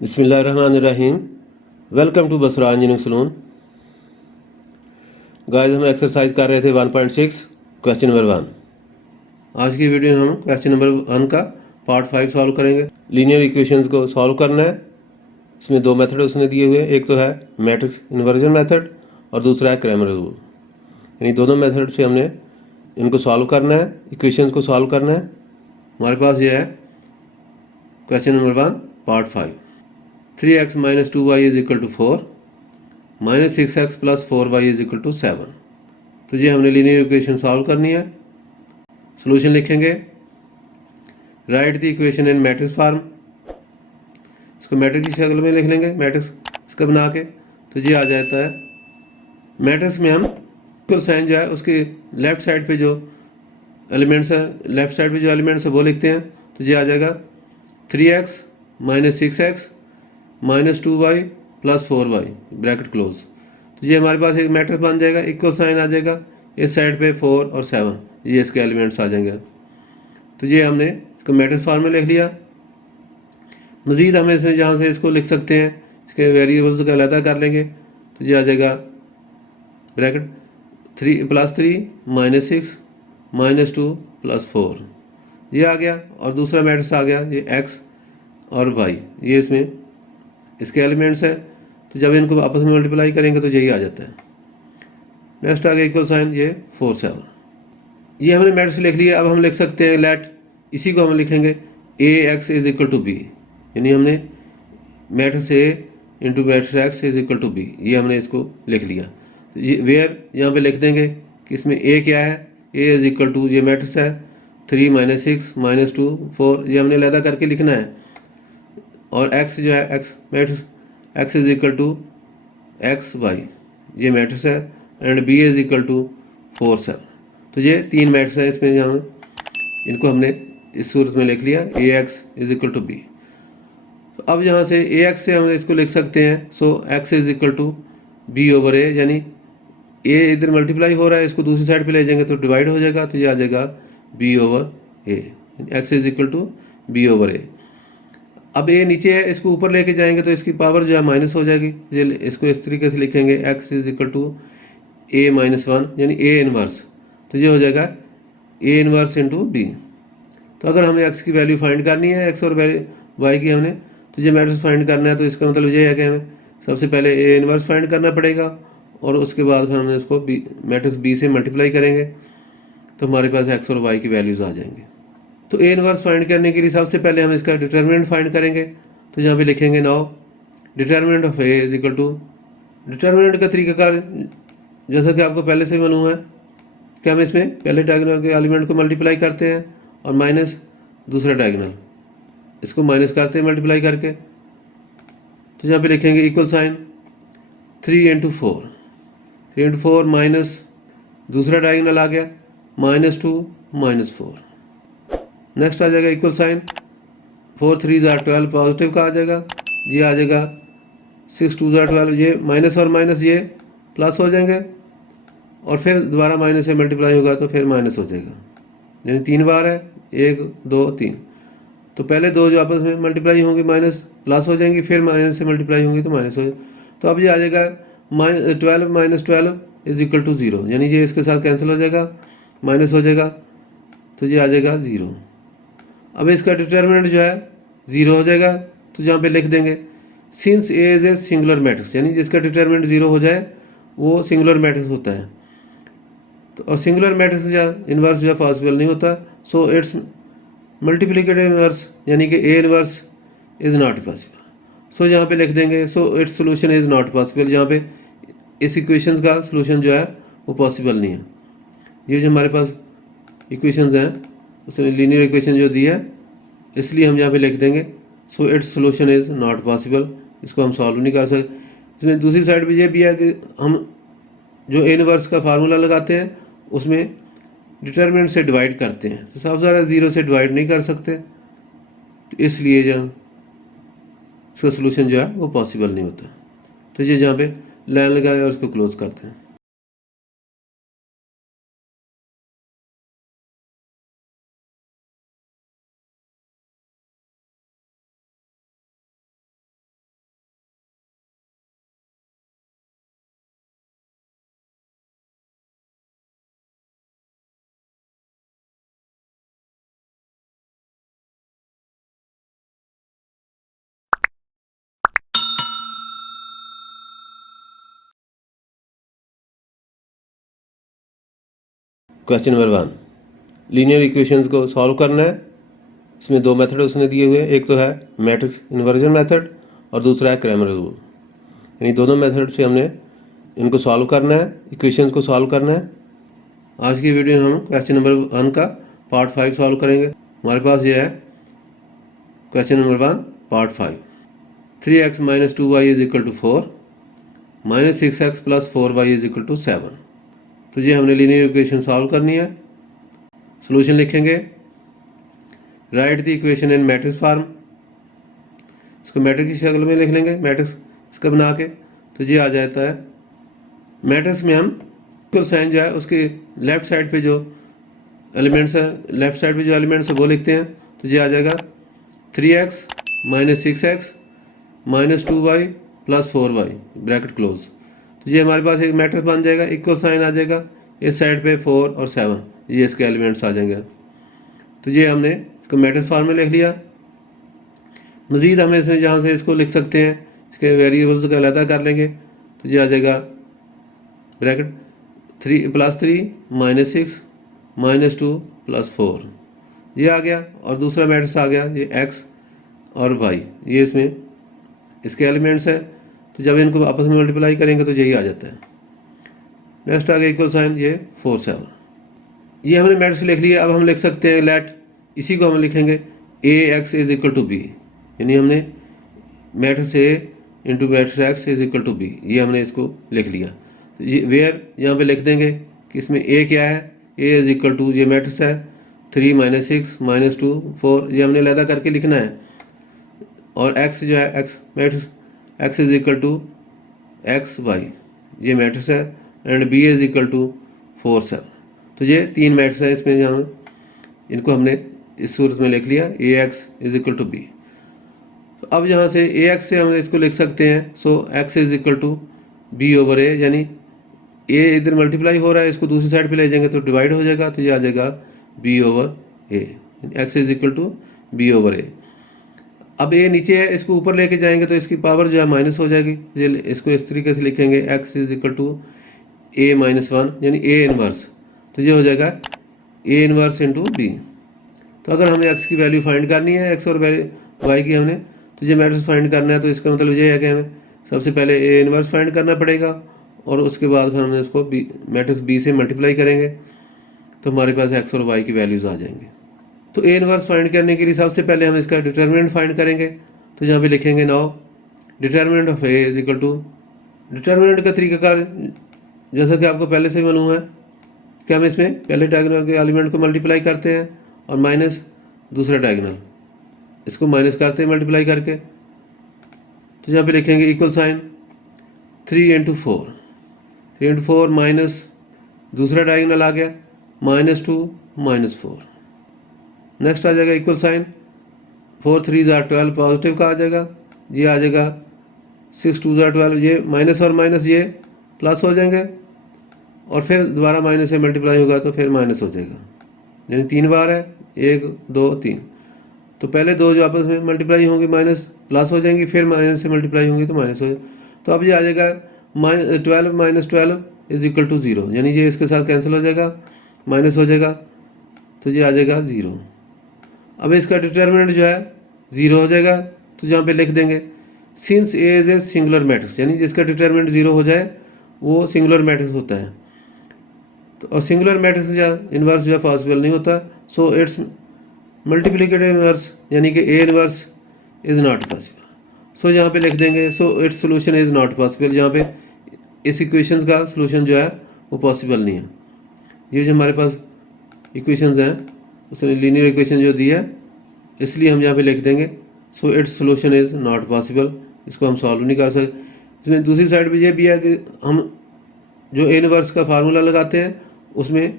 बिस्मिल्लाहिर्रहमानिर्रहीम। Welcome to Basra engineering salon. Guys, हम exercise कर रहे थे 1.6 क्वेश्चन नंबर 1। आज की वीडियो में हम क्वेश्चन नंबर 1 का पार्ट 5 सॉल्व करेंगे। लीनियर इक्वेशंस को सॉल्व करना है। इसमें दो मेथड उसने दिए हुए हैं, एक तो है मैट्रिक्स इन्वर्जन मेथड और दूसरा है क्रैमर रूल। यानी दोनों मेथड से हमने इनको सॉल्व करना है, इक्वेशंस को सॉल्व करना है। हमारे पास ये है question number 1 part 5। 3x - 2y = 4 -6x + 4y = 7। तो ये हमने लीनियर इक्वेशन सॉल्व करनी है। सोल्यूशन लिखेंगे, right the equation in matrix form. इसको मैट्रिक्स की शक्ल में लिख लेंगे, मैट्रिक्स इसका बना के। तो ये आ जाता है, मैट्रिक्स में हम इक्वल साइन जो है उसके लेफ्ट साइड पे जो एलिमेंट्स है, लेफ्ट साइड पे जो एलिमेंट्स है वो लिखते हैं। तो ये आ जाएगा 3x - 6x - 2y + 4y bracket close. तो ये हमारे पास एक मैट्रिक्स बन जाएगा, इक्वल साइन आ जाएगा, इस साइड पे 4 और 7 ये इसके एलिमेंट्स आ जाएंगे। तो ये हमने इसको मैट्रिक्स फॉर्म में लिख लिया। मज़ीद हम इसमें जहाँ से इसको लिख सकते हैं, इसके वेरिएबल्स को अलहदा कर लेंगे। तो ये आ जाएगा ब्रैकेट 3 + 3 - 6 - 2 + 4 ये आ गया। और दूसरा मैट्रिक्स आ गया ये x और y, ये इसमें इसके एलिमेंट्स है। तो जब इनको आपस में मल्टीप्लाई करेंगे तो यही आ जाता है। नेक्स्ट आ गया इक्वल साइन, ये 4 7 ये हमने मैट्रिक्स लिख लिया। अब हम लिख सकते हैं लेट, इसी को हम लिखेंगे AX = B। यानी हमने matrix A into matrix X = B, ये हमने इसको लिख लिया। तो ये वेयर यहाँ पे लिख देंगे कि इसमें A क्या है। A = ये मैट्रिक्स है 3 - 6 - 2 4, ये हमने अलहदा करके लिखना है। और x जो है x मैट्रिक्स x = XY, ये मैट्रिक्स है। And B = 4 7। तो ये तीन मैट्रिक्स हैं इसमें, यहाँ इनको हमने इस सूरत में लिख लिया AX = B। तो अब यहाँ से AX से हम इसको लिख सकते हैं, सो x = B/A, यानी A इधर मल्टीप्लाई हो रहा है, इसको दूसरी साइड पे ले जाएंगे तो डिवाइड हो जाएगा। तो ये आ जाएगा B/A, x = B/A। अब A नीचे है, इसको ऊपर लेके जाएंगे तो इसकी पावर जो है माइनस हो जाएगी। ये इसको इस तरीके से लिखेंगे x = A - 1, यानी A इनवर्स। तो ये हो जाएगा A इनवर्स × B। तो अगर हमें x की वैल्यू फाइंड करनी है, x और y की हमने, तो ये मैट्रिक्स फाइंड करना है। तो इसका मतलब ये है कि हमें सबसे पहले A इनवर्स फाइंड करना पड़ेगा और उसके बाद फिर हमने उसको मैट्रिक्स B से मल्टीप्लाई करेंगे तो हमारे पास x और y की वैल्यूज़ आ जाएंगे। तो A इनवर्स फाइंड करने के लिए सबसे पहले हम इसका डिटर्मिनेंट फाइंड करेंगे। तो यहाँ पे लिखेंगे now determinant of A = determinant का तरीकाकार जैसा कि आपको पहले से मालूम है कि हम इसमें पहले डायगोनल के एलिमेंट को मल्टीप्लाई करते हैं और माइनस दूसरा डायगोनल, इसको माइनस करते हैं मल्टीप्लाई करके। तो यहाँ पे लिखेंगे इक्वल साइन 3 × 4, 3 × 4 माइनस दूसरा डायगोनल आ गया -2 -4। नेक्स्ट आ जाएगा इक्वल साइन 4 3 = 12, पॉजिटिव का आ जाएगा। ये आ जाएगा 6 2 = 12, ये माइनस और माइनस ये प्लस हो जाएंगे और फिर दोबारा माइनस से मल्टीप्लाई होगा तो फिर माइनस हो जाएगा। यानी 3 बार है, 1 2 3। तो पहले दो जो आपस में मल्टीप्लाई होंगी माइनस प्लस हो जाएंगी, फिर माइनस से मल्टीप्लाई होंगी तो माइनस हो जाएगी। तो अब ये आ जाएगा -12 = 0, यानी ये इसके साथ कैंसिल हो जाएगा, माइनस हो जाएगा तो ये आ जाएगा 0। अब इसका डिटर्मिनेंट जो है 0 हो जाएगा। तो जहाँ पे लिख देंगे since A is a singular matrix, यानी जिसका डिटर्मिनेंट 0 हो जाए वो सिंगुलर मैट्रिक्स होता है। तो और सिंगुलर मैट्रिक्स या इन्वर्स जो पॉसिबल नहीं होता, सो इट्स मल्टीप्लिकेटिव इन्वर्स यानी कि A inverse is not possible. So यहाँ पे लिख देंगे so it's solution is not possible, यहाँ पे इस इक्वेशंस का सोल्यूशन जो है वो पॉसिबल नहीं है। ये जो हमारे पास इक्वेशंस हैं उसने लीनियर इक्वेशन जो दी है, इसलिए हम यहाँ पे लिख देंगे so it's solution is not possible, इसको हम सॉल्व नहीं कर सकते। इसमें दूसरी साइड पे ये भी है कि हम जो A इनवर्स का फार्मूला लगाते हैं उसमें डिटर्मिनेंट से डिवाइड करते हैं, तो सबसे ज़्यादा 0 से डिवाइड नहीं कर सकते, तो इसलिए जो इसका सोल्यूशन जो है वो पॉसिबल नहीं होता। तो ये जहाँ पे लाइन लगाए और इसको क्लोज करते हैं। क्वेश्चन नंबर 1, लीनियर इक्वेशंस को सॉल्व करना है। इसमें दो मेथड उसने दिए हुए हैं, एक तो है मैट्रिक्स इन्वर्जन मेथड और दूसरा है क्रैमर रूल। यानी दोनों मेथड से हमने इनको सॉल्व करना है, इक्वेशंस को सॉल्व करना है। आज की वीडियो में हम क्वेश्चन नंबर 1 का पार्ट 5 सॉल्व करेंगे। हमारे पास ये है question number 1 part 5। 3x - 2y = 4 - 6x + 4y = 7। तो ये हमने लीनियर इक्वेशन सॉल्व करनी है। सोल्यूशन लिखेंगे, right the equation in matrix form. इसको मैट्रिक्स की शक्ल में लिख लेंगे, मैट्रिक्स इसका बना के। तो ये आ जाता है, मैट्रिक्स में हम इक्वल साइन जो है उसके लेफ्ट साइड पे जो एलिमेंट्स है, लेफ्ट साइड पे जो एलिमेंट्स है वो लिखते हैं। तो ये आ जाएगा 3x - 6x - 2y + 4y bracket close. तो ये हमारे पास एक मैट्रिक्स बन जाएगा, इक्वल साइन आ जाएगा, इस साइड पे 4 और 7 ये इसके एलिमेंट्स आ जाएंगे। तो ये हमने इसको मैट्रिक्स फॉर्म में लिख लिया। मज़ीद हमें इसमें जहाँ से इसको लिख सकते हैं, इसके वेरिएबल्स को अलग कर लेंगे। तो ये आ जाएगा ब्रैकेट 3 + 3 - 6 - 2 + 4 ये आ गया। और दूसरा मैट्रिक्स आ गया ये x और y, ये इसमें इसके एलिमेंट्स हैं। तो जब इनको आपस में मल्टीप्लाई करेंगे तो यही आ जाता है। नेक्स्ट आ गया इक्वल साइन, ये 4 7 ये हमने मैट्रिक्स लिख लिया। अब हम लिख सकते हैं लेट, इसी को हम लिखेंगे ax = b, यानी हमने matrix a into matrix x = b, ये हमने इसको लिख लिया। तो ये वेयर यहाँ पे लिख देंगे कि इसमें a क्या है, a = ये मैट्रिक्स है 3 - 6 - 2 4, ये हमने अलग करके लिखना है। और x जो है x matrix x = x y ये मैट्रिक्स है, एंड b = 4 7। तो ये तीन मैट्रिक्स हैं इसमें, यहाँ इनको हमने इस सूरत में लिख लिया ax = b। तो अब यहाँ से ax से हम इसको लिख सकते हैं, सो x = b/a, यानी a इधर मल्टीप्लाई हो रहा है, इसको दूसरी साइड पे ले जाएंगे तो डिवाइड हो जाएगा। तो ये आ जाएगा b/a, x = b/a। अब a नीचे है, इसको ऊपर लेके जाएंगे तो इसकी पावर जो है माइनस हो जाएगी। ये इसको इस तरीके से लिखेंगे x = a - 1, यानी a इनवर्स। तो ये हो जाएगा a इनवर्स इंटू b। तो अगर हमें x की वैल्यू फाइंड करनी है, x और y की हमने, तो ये मैट्रिक्स फाइंड करना है। तो इसका मतलब ये है कि हमें सबसे पहले a इनवर्स फाइंड करना पड़ेगा और उसके बाद फिर हमने उसको मैट्रिक्स b से मल्टीप्लाई करेंगे तो हमारे पास x और y की वैल्यूज़ आ जाएंगे। तो a इनवर्स फाइंड करने के लिए सबसे पहले हम इसका डिटर्मिनेंट फाइंड करेंगे। तो यहाँ पे लिखेंगे now determinant of a = determinant का तरीकाकार जैसा कि आपको पहले से ही मालूम है कि हम इसमें पहले डायगोनल के एलिमेंट को मल्टीप्लाई करते हैं और माइनस दूसरा डायगोनल, इसको माइनस करते हैं मल्टीप्लाई करके। तो यहाँ पे लिखेंगे इक्वल साइन 3 × 4, 3 × 4 माइनस दूसरा डायगोनल आ गया -2 -4। नेक्स्ट आ जाएगा इक्वल साइन 4 3 = 12, पॉजिटिव का आ जाएगा। ये आ जाएगा 6 2 = 12, ये माइनस और माइनस ये प्लस हो जाएंगे और फिर दोबारा माइनस से मल्टीप्लाई होगा तो फिर माइनस हो जाएगा, यानी 3 बार है, 1 2 3। तो पहले दो जो आपस में मल्टीप्लाई होंगी माइनस प्लस हो जाएंगी, फिर माइनस से मल्टीप्लाई होंगी तो माइनस हो जाएगा। तो अब ये आ जाएगा 12 - 12 = 0, यानी ये इसके साथ कैंसिल हो जाएगा, माइनस हो जाएगा, तो ये आ जाएगा 0। अब इसका डिटर्मिनेंट जो है 0 हो जाएगा। तो जहाँ पे लिख देंगे since A is a singular matrix, यानी जिसका डिटर्मिनेंट 0 हो जाए वो सिंगुलर मैट्रिक्स होता है। तो और सिंगुलर मैट्रिक्स या इन्वर्स जो है पॉसिबल नहीं होता। सो इट्स मल्टीप्लिकेटिव इन्वर्स, यानी कि A inverse is not possible. So यहाँ पे लिख देंगे so it's solution is not possible, यहाँ पे इस इक्वेशंस का सोल्यूशन जो है वो पॉसिबल नहीं है। ये जो हमारे पास इक्वेशंस हैं उसने लीनियर इक्वेशन जो दी है, इसलिए हम यहाँ पे लिख देंगे so it's solution is not possible, इसको हम सॉल्व नहीं कर सकते। इसमें दूसरी साइड पे ये भी है कि हम जो ए इनवर्स का फार्मूला लगाते हैं उसमें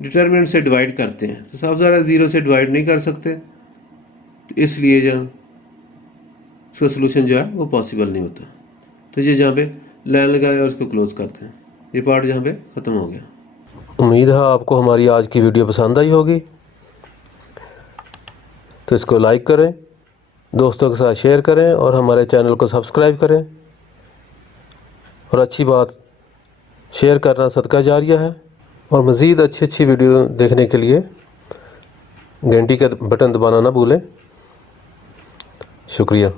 डिटर्मिनेंट से डिवाइड करते हैं, तो सबसे ज़्यादा 0 से डिवाइड नहीं कर सकते, तो इसलिए जो इसका सोल्यूशन जो है वो पॉसिबल नहीं होता। तो ये जहाँ पे लाइन लगाए और उसको क्लोज करते हैं, ये पार्ट यहाँ पे ख़त्म हो गया। उम्मीद है आपको हमारी आज की वीडियो पसंद आई होगी, तो इसको लाइक करें, दोस्तों के साथ शेयर करें और हमारे चैनल को सब्सक्राइब करें। और अच्छी बात शेयर करना सदका जारिया है। और मज़ीद अच्छी अच्छी वीडियो देखने के लिए घंटी का बटन दबाना ना भूलें। शुक्रिया।